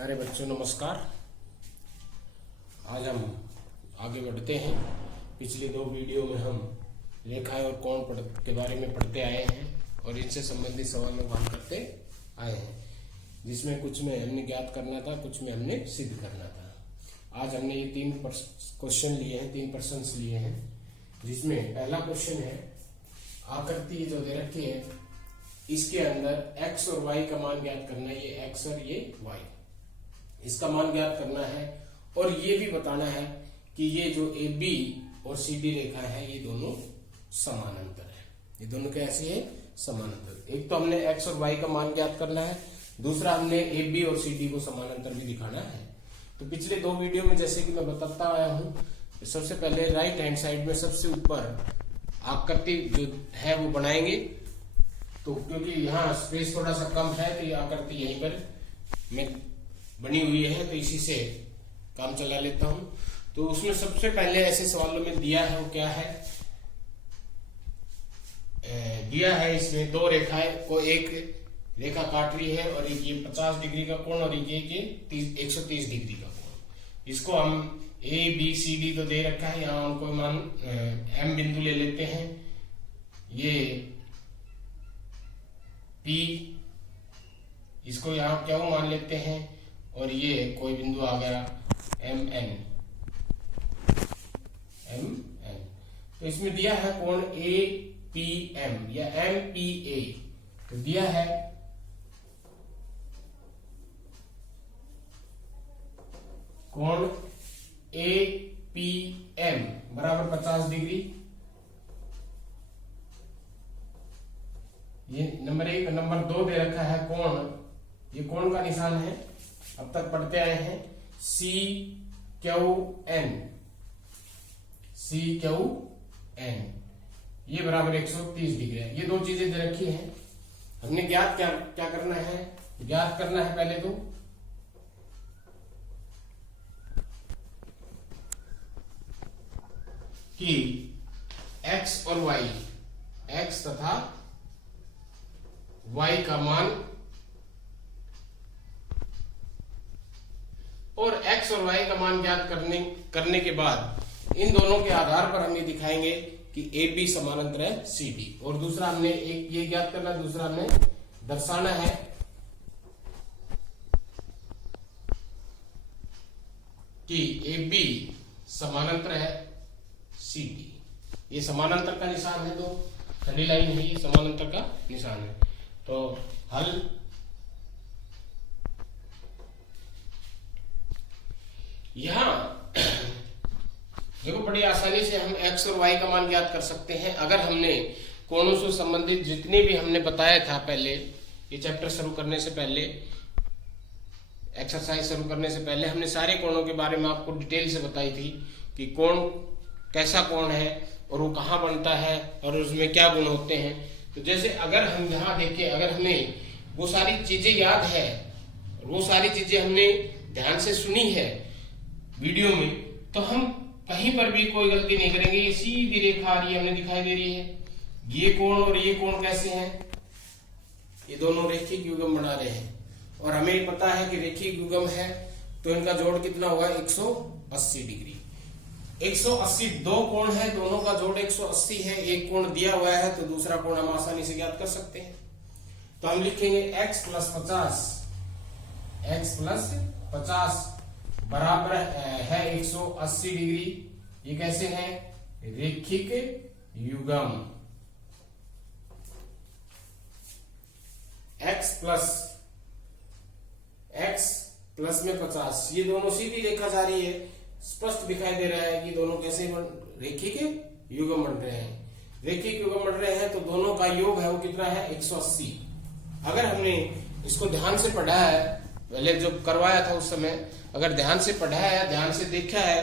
प्यारे बच्चों नमस्कार। आज हम आगे बढ़ते हैं। पिछले दो वीडियो में हम रेखाएं और कोण के बारे में पढ़ते आए हैं और इनसे संबंधित सवालों को हल करते आए हैं, जिसमें कुछ में हमने ज्ञात करना था, कुछ में हमने सिद्ध करना था। आज हमने ये तीन क्वेश्चन लिए हैं, तीन प्रश्न लिए हैं, जिसमें पहला क्वेश्चन है आकृति जो दे रखी है, इसके अंदर x और y का मान ज्ञात करना है। ये x और ये y, इसका मान ज्ञात करना है और ये भी बताना है कि ये जो AB और CD रेखा है ये दोनों समानांतर है। ये दोनों कैसी है? समानांतर। एक तो हमने x और y का मान ज्ञात करना है, दूसरा हमने AB और CD को समानांतर भी दिखाना है। तो पिछले दो वीडियो में जैसे कि मैं बताता आया हूं, सबसे पहले राइट हैंड साइड में सबसे ऊपर आकृति जो है वो बनाएंगे। तो क्योंकि यहाँ स्पेस थोड़ा सा कम है तो ये आकृति यहीं पर में बनी हुई है, तो इसी से काम चला लेता हूं। तो उसमें सबसे पहले ऐसे सवालों में दिया है वो क्या है, दिया है इसमें दो रेखाएं को, एक रेखा काट रही है और एक ये 50 डिग्री का कोण और ये 130 डिग्री का कोण। इसको हम A B C D तो दे रखा है, यहाँ उनको मान M बिंदु ले लेते हैं। ये P, इसको यहाँ क्या मान लेते हैं, और ये कोई बिंदु आ गया MN। तो इसमें दिया है कोण APM या MPA। तो दिया है कोण APM बराबर 50 डिग्री। ये नंबर एक। नंबर दो दे रखा है कोण, ये कोण का निशान है, अब तक पढ़ते आए हैं, CQN। ये बराबर 130 डिग्री है। ये दो चीजें दे रखी हैं, हमने ज्ञात क्या करना है, ज्ञात करना है पहले तो कि x और y, x तथा y का मान, और x और y का मान ज्ञात करने के बाद इन दोनों के आधार पर हम ये दिखाएंगे कि AB समानांतर है CD। और दूसरा हमने एक ये ज्ञात करना, दूसरा हमें दर्शाना है कि AB समानांतर है CD। ये समानांतर का निशान है, तो खड़ी लाइन है, ये समानांतर का निशान है। तो हल यहां देखो, बड़ी आसानी से हम x और y का मान ज्ञात कर सकते हैं। अगर हमने कोणों से संबंधित जितने भी हमने बताया था पहले, ये चैप्टर शुरू करने से पहले, एक्सरसाइज शुरू करने से पहले हमने सारे कोणों के बारे में आपको डिटेल से बताई थी कि कोण कैसा कोण है और वो कहाँ बनता है और उसमें क्या गुण होते हैं। तो जैसे अगर हम यहाँ देखें, अगर हमें वो सारी चीजें याद है, वो सारी चीजें हमने ध्यान से सुनी है वीडियो में, तो हम कहीं पर भी कोई गलती नहीं करेंगे। ये सीधी रेखा आ रही है, हमें दिखाई दे रही है, ये कोण और ये कोण कैसे हैं, ये दोनों रेखिक युग्म बना रहे हैं, और हमें पता है कि रेखिक युग्म है तो इनका जोड़ कितना होगा, 180 डिग्री। 180 दो कोण है, दोनों का जोड़ 180 है। एक कोण दिया हुआ है तो दूसरा कोण हम आसानी से ज्ञात कर सकते हैं। तो हम लिखेंगे x प्लस 50 बराबर है 180 डिग्री। ये कैसे है, रेखिक युग्म। x प्लस में 50, ये दोनों सीधी रेखा जा रही है, स्पष्ट दिखाई दे रहा है कि दोनों कैसे रेखिक युग्म बन रहे हैं। रेखिक युग्म बन रहे हैं तो दोनों का योग है वो कितना है, 180। अगर हमने इसको ध्यान से पढ़ा है, पहले जो करवाया था उस समय, अगर ध्यान से पढ़ा है, ध्यान से देखा है,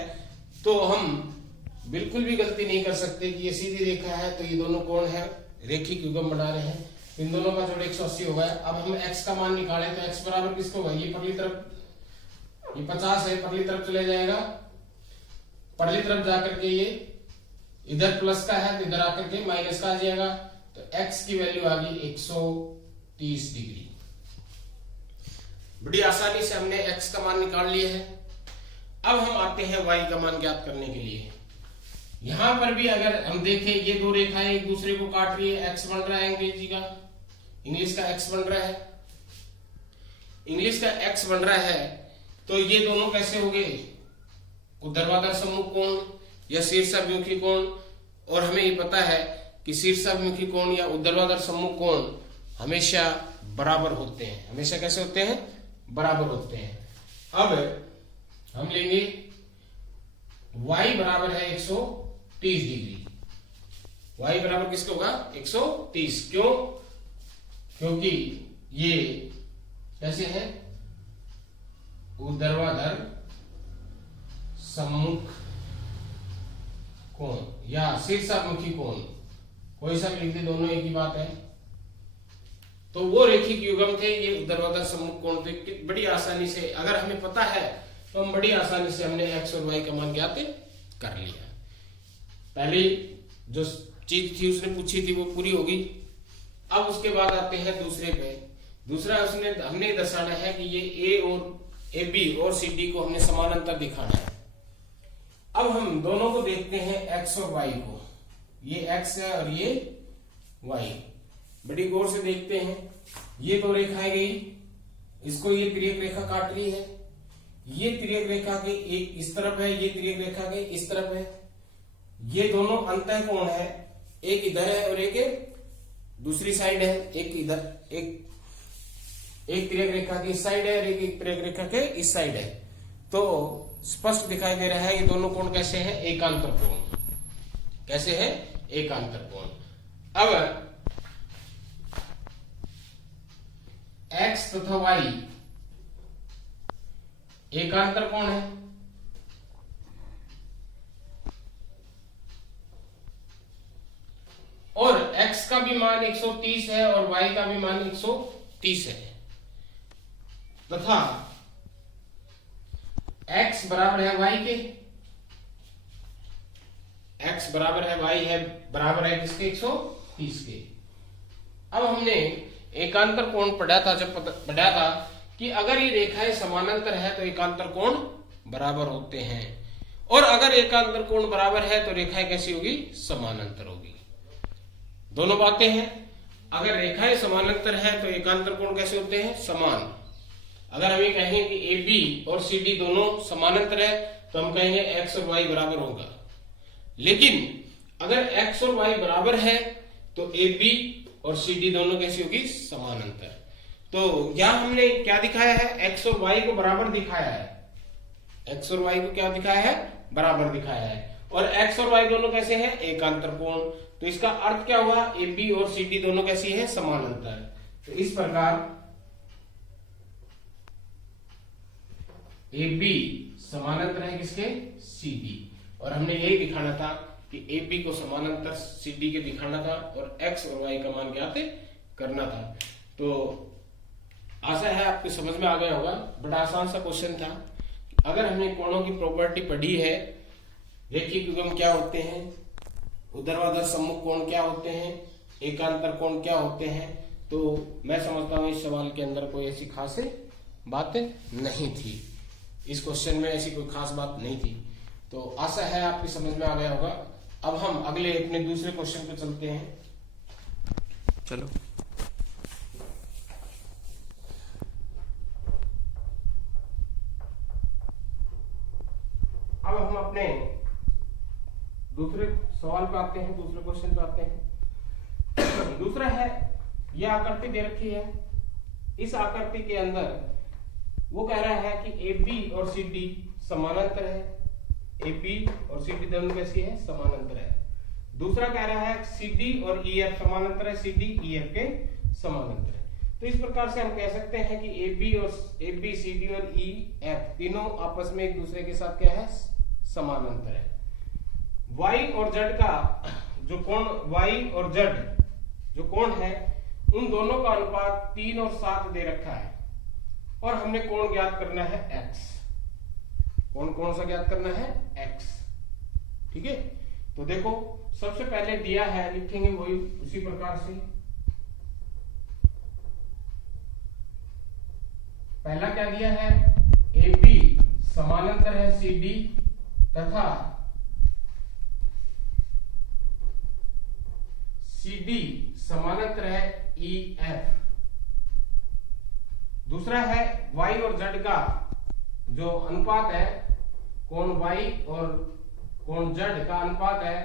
तो हम बिल्कुल भी गलती नहीं कर सकते कि ये सीधी रेखा है तो ये दोनों कोण है, रेखिक युग्म बना रहे हैं। इन दोनों का जोड़ 180 होगा। अब हम x का मान निकालें तो x बराबर किसको होगा, ये परली तरफ, ये 50 है, परली तरफ चले जाएगा, परली तरफ जाकर के ये इधर प्लस का है तो इधर आकर के माइनस का आ जाएगा। तो x की वैल्यू आ गई 130 डिग्री। बड़ी आसानी से हमने x का मान निकाल लिया है। अब हम आते हैं y का मान ज्ञात करने के लिए। यहां पर भी अगर हम देखें, ये दो रेखाएं एक दूसरे को काट रही है, x बन रहा है अंग्रेजी का, इंग्लिश का x बन रहा है, इंग्लिश का x बन रहा है, तो ये दोनों कैसे हो गए? ऊर्ध्वाधर सम्मुख कोण या शीर्षाभिमुखी कोण। और हमें ये पता है कि शीर्षाभिमुखी कोण या ऊर्ध्वाधर सम्मुख कोण हमेशा बराबर होते हैं। हमेशा कैसे होते हैं? बराबर होते हैं। अब हम लेंगे y बराबर है 130 डिग्री। y बराबर किसका होगा? 130। क्यों? क्योंकि ये कैसे है? ऊर्ध्वाधर सम्मुख कोण या शीर्षाभिमुखी कोण, कोई सा भी लिख दे, दोनों एक ही बात है। तो वो रेखिक युग्म थे, ये ऊर्ध्वाधर सम्मुख कोण थे। बड़ी आसानी से अगर हमें पता है तो हम बड़ी आसानी से हमने x और y का मान ज्ञात कर लिया। पहली जो चीज थी उसने पूछी थी वो पूरी होगी। अब उसके बाद आते हैं दूसरे पे। दूसरा उसने हमने दर्शाना है कि ये a और AB और CD को हमने समानांतर दिखाना है। अब हम दोनों को देखते हैं x और y को। ये x है और ये y। बड़ी गौर से देखते हैं। ये दो रेखाएं गई, इसको ये तिर्यक रेखा काट रही है। ये तिर्यक रेखा के एक इस तरफ है, ये तिर्यक रेखा के इस तरफ है। ये दोनों अंतः कोण है, एक इधर है और एक दूसरी साइड है। एक इधर एक तिर्यक रेखा की इस साइड है और एक तिर्यक रेखा के इस साइड है। तो स्पष्ट दिखाई दे रहा है ये दोनों कोण कैसे हैं? एकांतर कोण। कैसे है? एकांतर कोण। अब x तथा y एकांतर कोण है। और x का भी मान 130 है और y का भी मान 130 है, तथा x बराबर है y के। x बराबर है y है, बराबर है किसके? 130 के। अब हमने एकांतर कोण पढ़ा था, जब पढ़ा था कि अगर ये रेखाएं समानांतर है तो एकांतर कोण बराबर होते हैं, और अगर एकांतर कोण बराबर है तो रेखाएं कैसी होगी? समानांतर होगी। दोनों बातें हैं। अगर रेखाएं समानांतर है तो एकांतर कोण कैसे होते हैं? समान। अगर हम ये कहें कि AB और CD दोनों समानांतर है तो हम कहेंगे x और y बराबर होगा। लेकिन अगर x और y बराबर है तो AB और CD दोनों कैसी होगी? समानांतर। तो यहां हमने क्या दिखाया है? x और y को बराबर दिखाया है। x और y को क्या दिखाया है? बराबर दिखाया है। और x और y दोनों कैसे हैं? एकांतर कोण। तो इसका अर्थ क्या हुआ? AB और CD दोनों कैसी है? समानांतर। तो इस प्रकार AB समानांतर है किसके? CD। और हमने यही दिखाना था कि AB को समानांतर CD के दिखाना था और x और y का मान ज्ञात करना था। तो आशा है आपको समझ में आ गया होगा। बड़ा आसान सा क्वेश्चन था। अगर हमने कोणों की प्रॉपर्टी पढ़ी है, रेखिक युग्म क्या होते हैं, ऊर्ध्वाधर सम्मुख कोण क्या होते हैं, एकांतर कोण क्या होते हैं, तो मैं समझता हूं इस सवाल के अंदर कोई ऐसी खास बात नहीं थी। इस क्वेश्चन में ऐसी कोई खास बात नहीं थी। तो आशा है आपकी समझ में आ गया होगा। अब हम अगले अपने दूसरे क्वेश्चन पे चलते हैं। चलो अब हम अपने दूसरे सवाल पे आते हैं, दूसरे क्वेश्चन पे आते हैं। दूसरा है, यह आकृति दे रखी है। इस आकृति के अंदर वो कह रहा है कि AB और CD समानांतर है। AB और CD दोनों कैसी है? समानांतर है। दूसरा कह रहा है CD और EF समानांतर है, CD EF के समानांतर है। तो इस प्रकार से हम कह सकते हैं कि AB, CD और EF तीनों आपस में एक दूसरे के साथ क्या है? समानांतर है। Y और Z का जो कोण, Y और Z जो कोण है, उन दोनों का अनुपात 3 और 7 दे रखा है और हमने कोण ज्ञात करना है x। कौन सा ज्ञात करना है? x। ठीक है। तो देखो सबसे पहले दिया है, लिखेंगे वही उसी प्रकार से। पहला क्या दिया है, AB समानांतर है CD तथा CD समानांतर है EF। दूसरा है Y और Z का जो अनुपात है, कोण Y और कोण Z का अनुपात है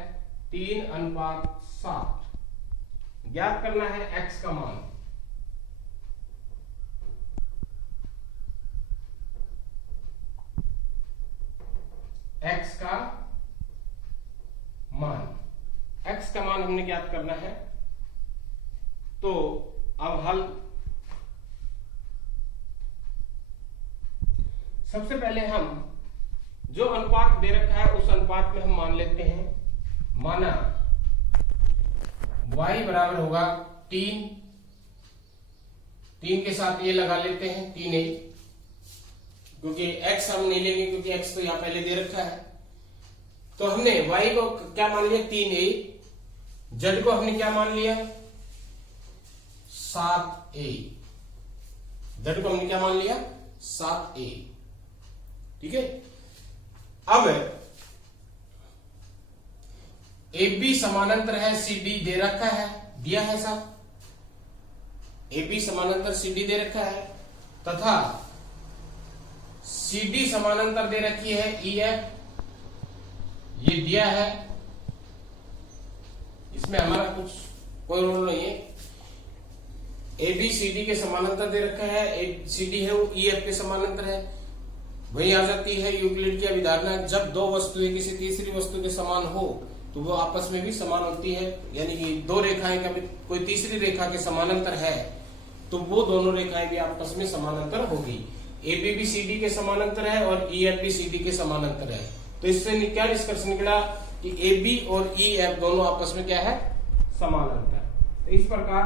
3:7। ज्ञात करना है X का मान। X का मान हमने ज्ञात करना है। तो अब हल, सबसे पहले हम जो अनुपात दे रखा है उस अनुपात में हम मान लेते हैं। माना y बराबर होगा 3 के साथ ये लगा लेते हैं 3a, क्योंकि x हम नहीं लेंगे क्योंकि x तो यहां पहले दे रखा है। तो हमने y को क्या मान लिया 3a, z को हमने क्या मान लिया 7a, z को हमने क्या मान लिया 7a। ठीक है। अब AB समानांतर है CD दे रखा है, दिया है साहब, AB समानांतर CD दे रखा है तथा CD समानांतर दे रखी है EF, ये दिया है। इसमें हमारा कुछ कोई रोल नहीं है। AB CD के समानांतर दे रखा है, CD है वो EF के समानांतर है। वही आ जाती है यूक्लिड की अवधारणा, जब दो वस्तुएं किसी तीसरी वस्तु के समान हो तो वो आपस में भी समान होती है। यानी कि दो रेखाएं कभी कोई तीसरी रेखा के समानांतर है तो वो दोनों रेखाएं भी आपस में समानांतर होगी। AB भी CD के समानांतर है और EF भी CD के समानांतर है। तो इससे क्या निष्कर्ष निकला कि AB और EF दोनों आपस में क्या है समानांतर। तो इस प्रकार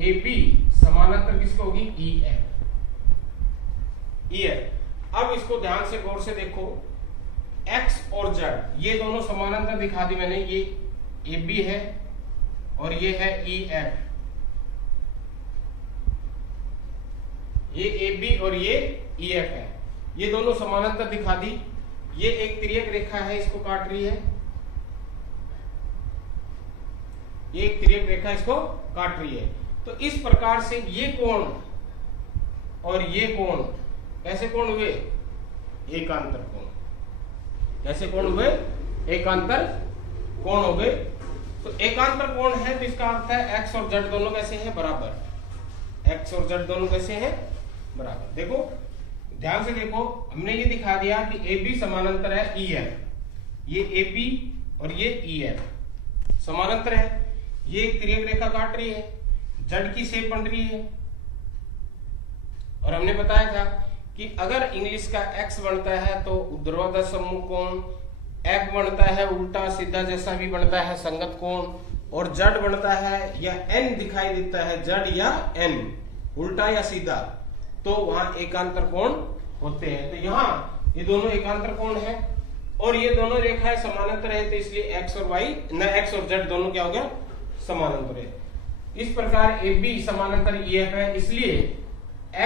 AB समानांतर किसको होगी EF। अब इसको ध्यान से गौर से देखो, X और Z ये दोनों समानांतर दिखा दी मैंने। ये AB है और ये है EF, ये AB और ये EF है, ये दोनों समानांतर दिखा दी। ये एक तिर्यक रेखा है, इसको काट रही है, ये एक तिर्यक रेखा इसको काट रही है। तो इस प्रकार से ये कोण और ये कोण कैसे कोण हुए, एकांतर कोण। कैसे कोण हुए, एकांतर कोण हो गए। तो एकांतर कोण है तो इसका अर्थ है x और z दोनों कैसे हैं बराबर। x और z दोनों कैसे हैं बराबर। देखो ध्यान से देखो, हमने ये दिखा दिया कि AB समानांतर है EF, ये AB और ये EF समानांतर है। ये एक तिर्यक रेखा काट रही है, z की शेप बन रही है। और हमने बताया था कि अगर इंग्लिश का x बनता है तो ऊर्ध्वाधर सम्मुख कोण, F बनता है उल्टा सीधा जैसा भी बनता है संगत कोण, और z बनता है या n दिखाई देता है z या n उल्टा या सीधा, तो वहां एकांतर कोण होते हैं। तो यहाँ ये दोनों एकांतर कोण है और ये दोनों रेखाएं समानांतर है, तो इसलिए x और y न x और z दोनों क्या हो गया समानांतर है। इस प्रकार AB समानांतर EF है, इसलिए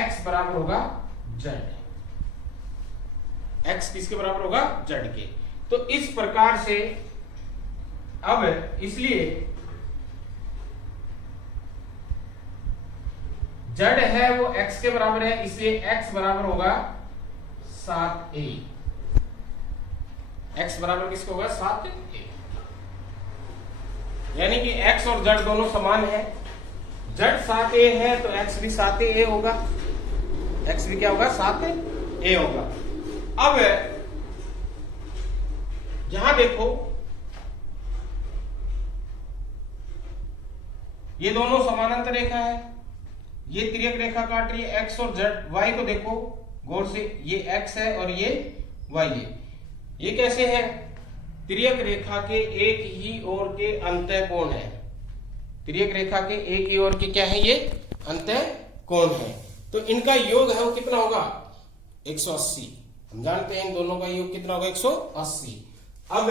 x बराबर होगा z। x किसके बराबर होगा z के। तो इस प्रकार से अब इसलिए z है वो x के बराबर है, इसलिए x बराबर होगा 7a। x बराबर किसको होगा 7a, यानी कि x और z दोनों समान है। z 7a है तो x भी 7a होगा, x भी क्या होगा 7a होगा। अब यहां देखो ये दोनों समानांतर रेखा है, ये तिर्यक रेखा काट रही है x और z। y को देखो गौर से, ये x है और ये y है। ये कैसे है, तिर्यक रेखा के एक ही ओर के अंतः कोण है। तिर्यक रेखा के एक ही ओर के क्या है, ये अंतः कोण है। तो इनका योग है वो कितना होगा 180। हम जानते हैं इन दोनों का योग कितना होगा 180। अब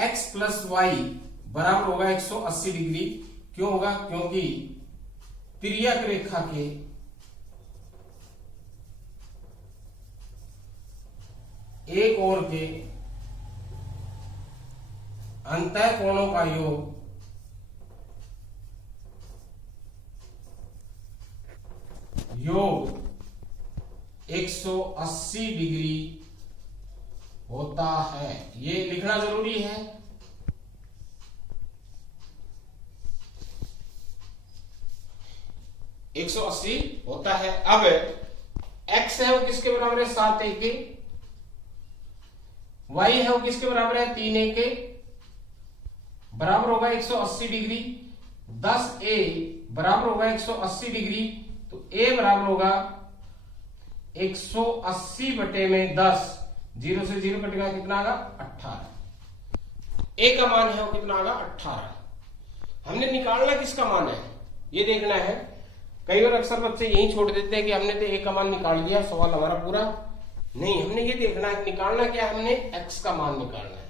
x प्लस y बराबर होगा 180 डिग्री। क्यों होगा? क्योंकि तिर्यक रेखा के एक ओर के अंतः कोणों का योग योग 180 डिग्री होता है। ये लिखना जरूरी है। एक 180 होता है। अब x है वो किसके बराबर है? 7 a के। y है वो किसके बराबर है? 3 a के। बराबर होगा 180 डिग्री। 10a बराबर होगा 180 डिग्री। तो a बराबर होगा 180 बटे में 10। 0 से 0 कटेगा, कितना आगा? 18। a का मान है वो कितना आगा? 18। हमने निकालना किसका मान है ये देखना है। कई बार अक्सर बच्चे यही छोड़ देते हैं कि हमने तो a का मान निकाल दिया, सवाल हमारा पूरा नहीं। हमने ये देखना है, निकालना क्या है? हमने x का मान निकालना है।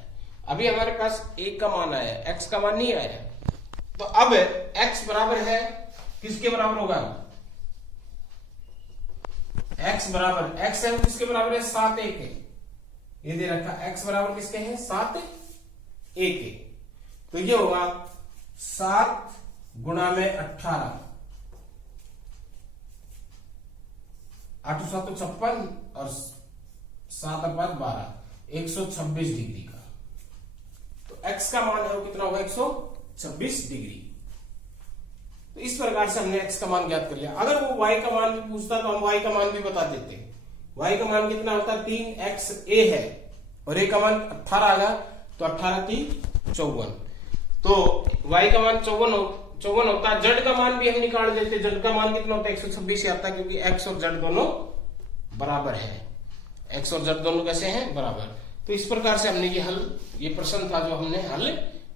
अभी हमारे पास a का मान आया है, x का मान नहीं आया। तो अब x बराबर है किसके बराबर होगा? x बराबर x है वो किसके बराबर है? 7 a के। ये दे रखा x बराबर किसके हैं? 7 a के। तो ये होगा 7 गुणा में 18, 8 7 56 और 7 5 12, 126 डिग्री का। तो x का मान है वो कितना होगा? 126 डिग्री। तो इस प्रकार से हमने x का मान ज्ञात कर लिया। अगर वो y का मान भी पूछता तो हम y का मान भी बता देते। y का मान कितना होता है? 3xa है और a का मान 18 आएगा, तो 18 3 54। तो y का मान 54 होता है। z का मान भी हम निकाल देते। z का मान कितना होता है? 126 आता है, क्योंकि x और z दोनों बराबर है। x और z दोनों कैसे हैं? बराबर। तो इस प्रकार से हमने ये प्रश्न था जो हमने हल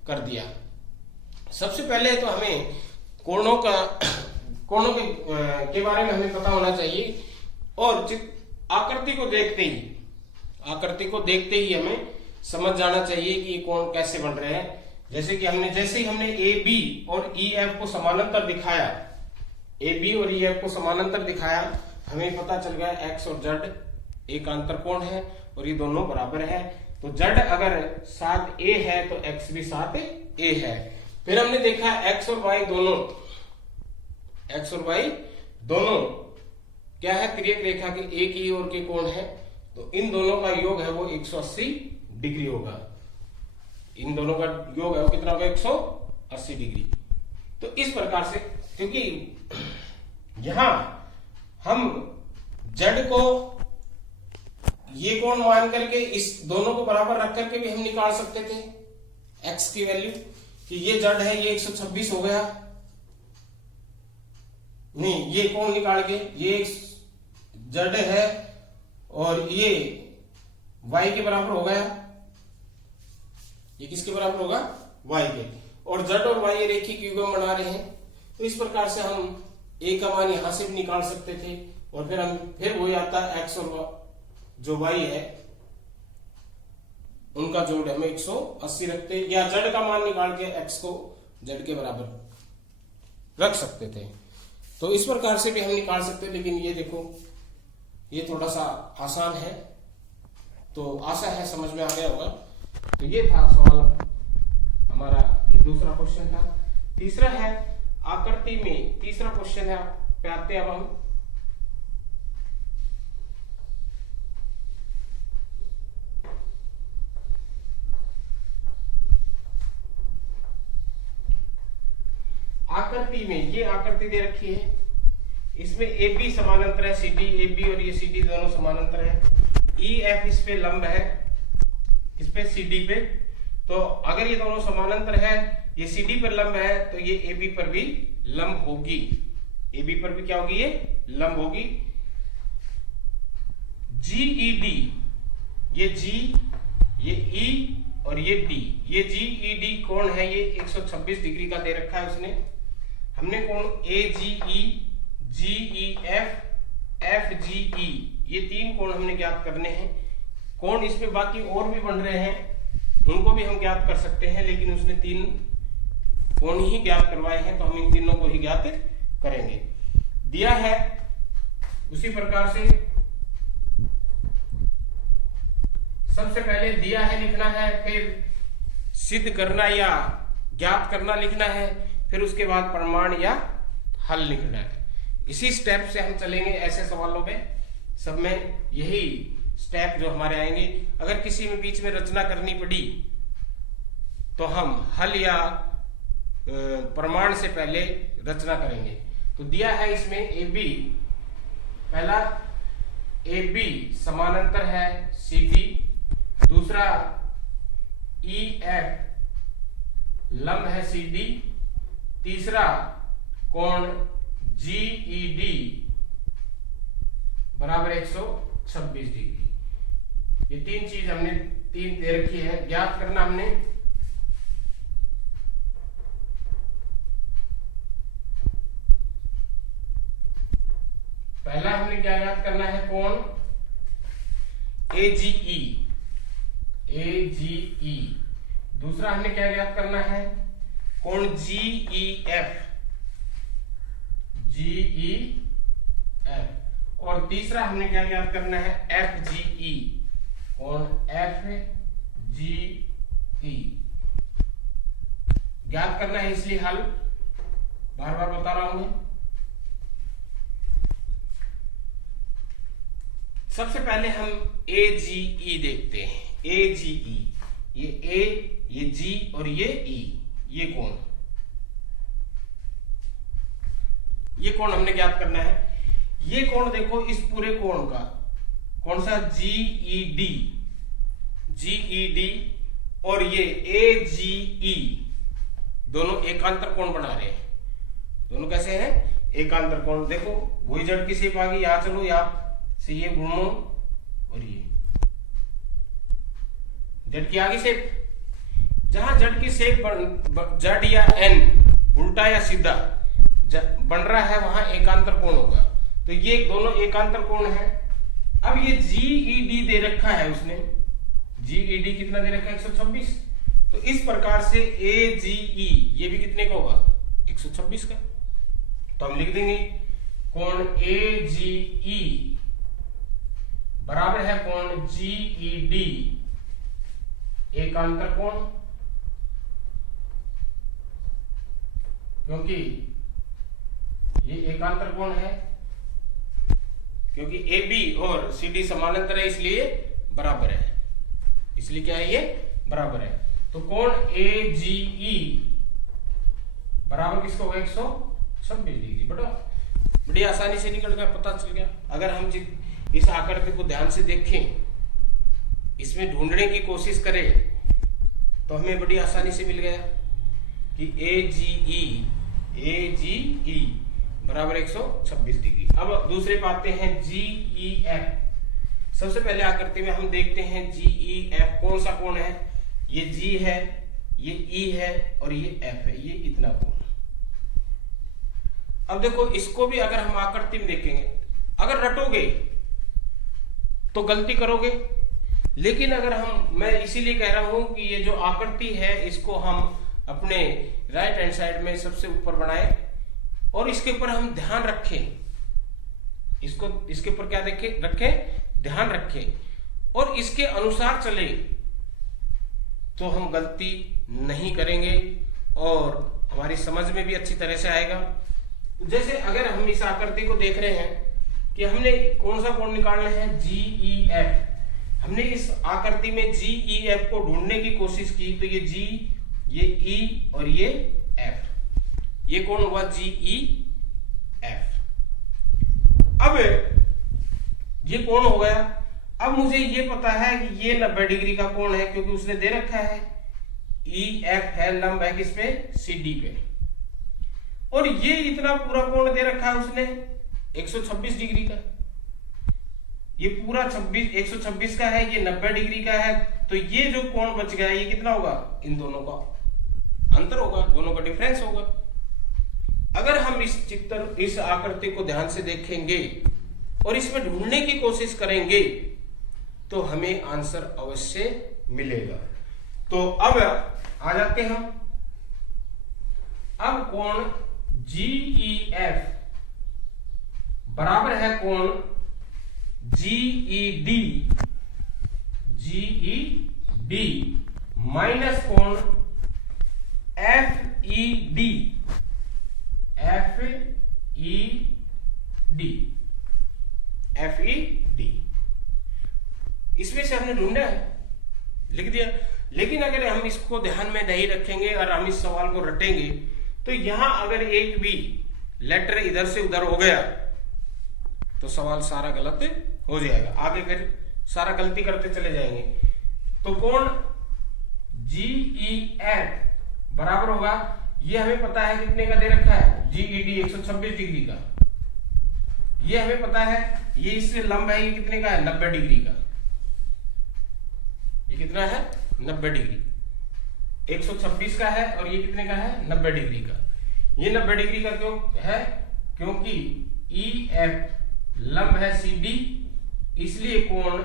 कर दिया। सबसे पहले तो हमें कोणों के बारे में हमें पता होना चाहिए, और आकृति को देखते ही हमें समझ जाना चाहिए कि ये कोण कैसे बन रहे हैं। जैसे ही हमने ए बी और ई एफ को समानांतर दिखाया, हमें पता चल गया एक्स और जेड एक अंतर कोण है और ये दोनों बराबर है। तो जेड अगर 7a है तो एक्स भी 7a है। फिर हमने देखा एक्स और वाई दोनों क्या है? तिर्यक रेखा के एक ही ओर के कोण है। तो इन दोनों का योग है वो 180 डिग्री होगा। इन दोनों का योग है वो कितना होगा? 180 डिग्री। तो इस प्रकार से, क्योंकि यहां हम जेड को ये कोण मान करके इस दोनों को बराबर रख करके भी हम निकाल सकते थे एक्स की वैल्यू, कि ये जेड है ये 126 हो गया। नहीं, ये कोण निकाल के ये जेड है और ये वाई के बराबर हो गया। ये किसके बराबर होगा? वाई के। और जेड और वाई रेखिक युग्म बना रहे हैं। तो इस प्रकार से हम ए का मान यहां से भी निकाल सकते थे। और फिर वही आता है एक्स और जो वाई है उनका जोड़ हम 180 रखते, या जेड का मान निकाल के एक्स को जेड के बराबर रख सकते थे। तो इस प्रकार से भी हम निकाल सकते, लेकिन ये देखो ये थोड़ा सा आसान है। तो आशा है समझ में आ गया होगा। तो ये था सवाल हमारा, ये दूसरा क्वेश्चन था। तीसरा है आकृति में, तीसरा क्वेश्चन है पे आते हैं अब हम। आकृति में ये आकृति दे रखी है, इसमें ए बी समानांतर है, सी डी ए बी और ये सी डी दोनों समानांतर है। ई एफ इस पे लंब है, इस पे सी डी पे। तो अगर ये दोनों समानांतर है, ये सी डी पर लंब है, तो ये ए बी पर भी लंब होगी। ए बी पर भी क्या होगी? ये लंब होगी। जी ई डी, ये जी, ये ई और ये डी, ये जी ई डी कोण है, ये 126 डिग्री का दे रखा है उसने। हमने कोण ए जी ई, जी ई एफ, एफ जी ई, ये तीन कोण हमने ज्ञात करने हैं। कोण इसमें बाकी और भी बन रहे हैं, उनको भी हम ज्ञात कर सकते हैं, लेकिन उसने तीन कोण ही ज्ञात करवाए हैं, तो हम इन तीनों को ही ज्ञात करेंगे। दिया है उसी प्रकार से सबसे पहले दिया है लिखना है, फिर सिद्ध करना या ज्ञात करना लिखना है, फिर उसके बाद प्रमाण या हल लिखना है। इसी स्टेप से हम चलेंगे ऐसे सवालों में, सब में यही स्टेप जो हमारे आएंगे। अगर किसी में बीच में रचना करनी पड़ी तो हम हल या प्रमाण से पहले रचना करेंगे। तो दिया है इसमें ए बी, पहला ए बी समानांतर है सी डी, दूसरा ई एफ लंब है सी डी, तीसरा कोण जी ई डी बराबर 126 डिग्री। ये तीन चीज हमने तीन दे रखी है, ज्ञात करना हमने पहला हमने क्या ज्ञात करना है, कोण AGE, AGE। दूसरा हमने क्या ज्ञात करना है, कोण GEF, GEF। और तीसरा हमने क्या ज्ञात करना है, FGE, कोण FGE ज्ञात करना है, इसलिए हल बार बार बता रहा हूं मैं। सबसे पहले हम AGE देखते हैं। AGE, ये A, ये G और ये E, ये कोण हमने ज्ञात करना है। ये कोण देखो, इस पूरे कोण का कौन सा GED, GED और ये AGE दोनों एकांतर कोण बना रहे हैं। दोनों कैसे हैं, एकांतर कोण। देखो वही जड़ की शेप आ गई, यहां चलो, यहां से ये घूमो और ये जड़ की आगे शेप, जहां जड़ की शेप जड़ या एन उल्टा या सीधा बन रहा है वहां एकांतर कोण होगा। तो ये दोनों एकांतर कोण है। अब ये GED दे रखा है उसने, GED कितना दे रखा है, 126। तो इस प्रकार से AGE ये भी कितने का होगा, 126 का। तो हम लिख देंगे कोण AGE बराबर है कोण GED एकांतर कोण, क्योंकि ये एकांतर कोण है, क्योंकि AB और CD समानांतर है, इसलिए बराबर है। इसलिए क्या है, ये बराबर है। तो कोण AGE बराबर किसको होगा, 126 डिग्री। बड़ी आसानी से निकल गया, पता चल गया। अगर हम इस आकृति को ध्यान से देखें, इसमें ढूंढने की कोशिश करें, तो हमें बड़ी आसानी से मिल गया कि AGE बराबर 126 डिग्री। अब दूसरे पे आते हैं GEF। सबसे पहले आकृति में हम देखते हैं GEF कौन सा कोण है, ये G है, ये E है और ये F है, ये इतना कोण। अब देखो इसको भी अगर हम आकृति में देखेंगे, अगर रटोगे तो गलती करोगे, लेकिन अगर मैं इसीलिए कह रहा हूं कि ये जो आकृति है इसको हम अपने राइट हैंड साइड में सबसे ऊपर बनाए और इसके ऊपर हम ध्यान रखें, इसके ऊपर क्या रखें, ध्यान रखें और इसके अनुसार चले, तो हम गलती नहीं करेंगे और हमारी समझ में भी अच्छी तरह से आएगा। जैसे अगर हम इस आकृति को देख रहे हैं कि हमने कौन सा कोण निकालना है, GEF। हमने इस आकृति में GEF को ढूंढने की कोशिश की, तो ये G, ये E और ये F, ये कोण हुआ GEF। अब ये कोण हो गया। अब मुझे ये पता है कि ये 90 डिग्री का कोण है, क्योंकि उसने दे रखा है EF है, लंब है किस पे, CD पे। और ये इतना पूरा कोण दे रखा है उसने 126 डिग्री का। ये पूरा 126 का है, ये 90 डिग्री का है। तो ये जो कोण बच गया ये कितना होगा, इन दोनों का अंतर होगा, दोनों का डिफरेंस होगा। अगर हम इस आकृति को ध्यान से देखेंगे और इसमें ढूंढने की कोशिश करेंगे तो हमें आंसर अवश्य मिलेगा। तो अब आ जाते हैं हम अब कोण GEF बराबर है कोण GED माइनस कोण FED इसमें से हमने ढूंढा है, लिख दिया। लेकिन अगर हम इसको ध्यान में नहीं रखेंगे और हम इस सवाल को रटेंगे तो यहां अगर एक भी लेटर इधर से उधर हो गया तो सवाल सारा गलत हो जाएगा, आगे फिर सारा गलती करते चले जाएंगे। तो कोण GEF बराबर होगा, ये हमें पता है कितने का दे रखा है, GED 126 डिग्री का, ये हमें पता है। ये इससे लंब है, ये कितने का है, 90 डिग्री का। ये कितना है, 90 डिग्री। 126 का है और ये कितने का है, 90 डिग्री का। ये 90 डिग्री का क्यों है, क्योंकि EF लंब है CD, इसलिए कोण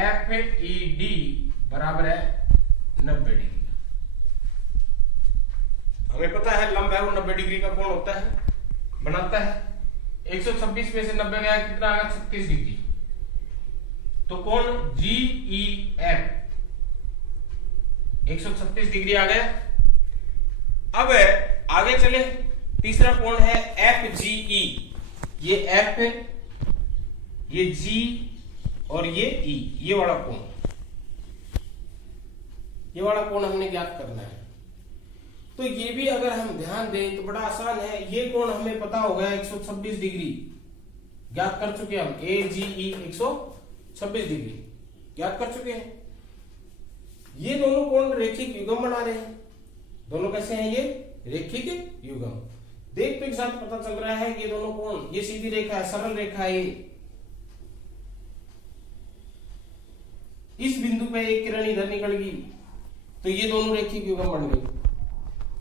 FED बराबर है 90 डिग्री। हमें पता है लंब है वो 90 डिग्री का कोण होता है, बनाता है। 126 में से 90 गया, कितना आ गया, 36 डिग्री। तो कोण GEF 136 डिग्री आ गया। अब आगे चले, तीसरा कोण है FGE। ये F, ये G और ये E, ये वाला कोण, ये वाला कोण हमने ज्ञात करना है। तो ये भी अगर हम ध्यान दें तो बड़ा आसान है। ये कोण हमें पता होगा 126 डिग्री ज्ञात कर चुके हैं हम, AGE 126 डिग्री ज्ञात कर चुके हैं। ये दोनों कोण रेखिक युग्म बना रहे हैं। दोनों कैसे हैं, ये रेखिक युग्म। देखते के साथ पता चल रहा है कि ये दोनों कोण, ये सीधी रेखा है, सरल रेखा है। इस बिंदु पे एक किरण इधर निकल गई तो ये दोनों रेखिक युग्म बन गई,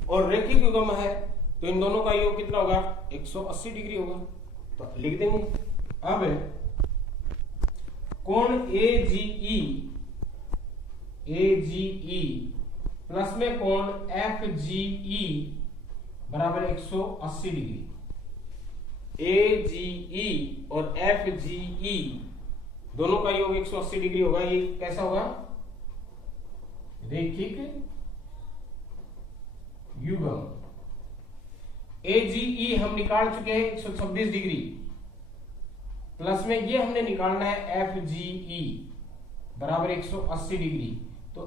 और रेखिक युग्म है तो इन दोनों का योग कितना होगा, 180 डिग्री होगा। तो लिख देंगे। अब कोण AGE प्लस में कोण FGE बराबर 180 डिग्री। AGE और FGE दोनों का योग 180 डिग्री होगा। ये कैसा होगा, रेखिक युग्म। AGE हम निकाल चुके हैं 126 डिग्री, प्लस में ये हमने निकालना है FGE बराबर 180 डिग्री। तो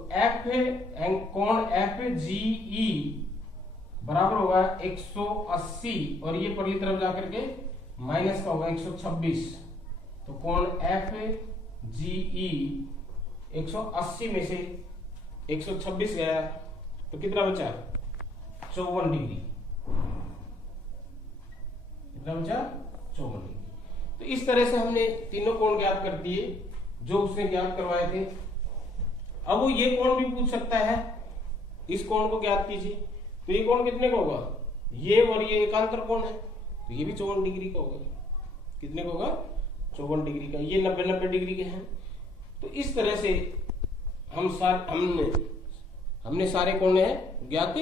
कोण FGE बराबर होगा 180 और ये परली तरफ जाकर के माइनस का होगा 126। तो कोण FGE 180 में से 126 गया तो कितना बचा, 54 डिग्री। कितना बचा, 54 डिग्री। तो इस तरह से हमने तीनों कोण ज्ञात कर दिए जो उसने ज्ञात करवाए थे। अब वो ये कोण भी पूछ सकता है, इस कोण को ज्ञात कीजिए। तो ये कोण कितने का होगा, ये और ये एकांतर कोण है तो ये भी 54 डिग्री का होगा। कितने का होगा, 54 डिग्री का। ये 90 डिग्री के हैं। तो इस तरह से हमने सारे कोण ज्ञात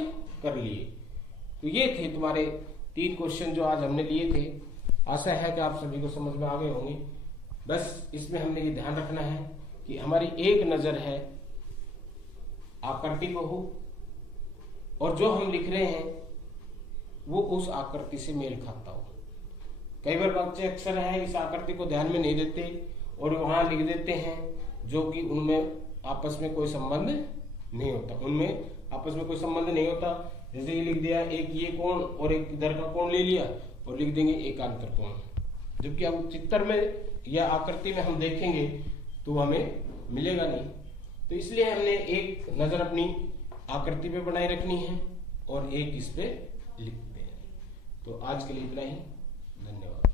कर लिए। तो ये थे तुम्हारे 3 क्वेश्चन जो आज हमने लिए थे। आशा है कि आप सभी को समझ में आ गए होंगे। बस इसमें हमने ये ध्यान रखना है कि हमारी एक नजर है आकृति को हो और जो हम लिख रहे हैं वो उस आकृति से मेल खाता हो। कई बार बच्चे अक्सर है इस आकृति को ध्यान में नहीं देते और वहां लिख देते हैं जो कि उनमें आपस में कोई संबंध नहीं होता। उनमें आपस में कोई संबंध नहीं होता। जैसे ये लिख दिया, एक ये कोण और एक इधर का कोण ले लिया और लिख देंगे एकांतर कोण, जबकि अब चित्र में या आकृति में हम देखेंगे तो हमें मिलेगा नहीं। तो इसलिए हमने एक नजर अपनी आकृति पे बनाए रखनी है और एक इस पे लिखते हैं। तो आज के लिए इतना ही, धन्यवाद।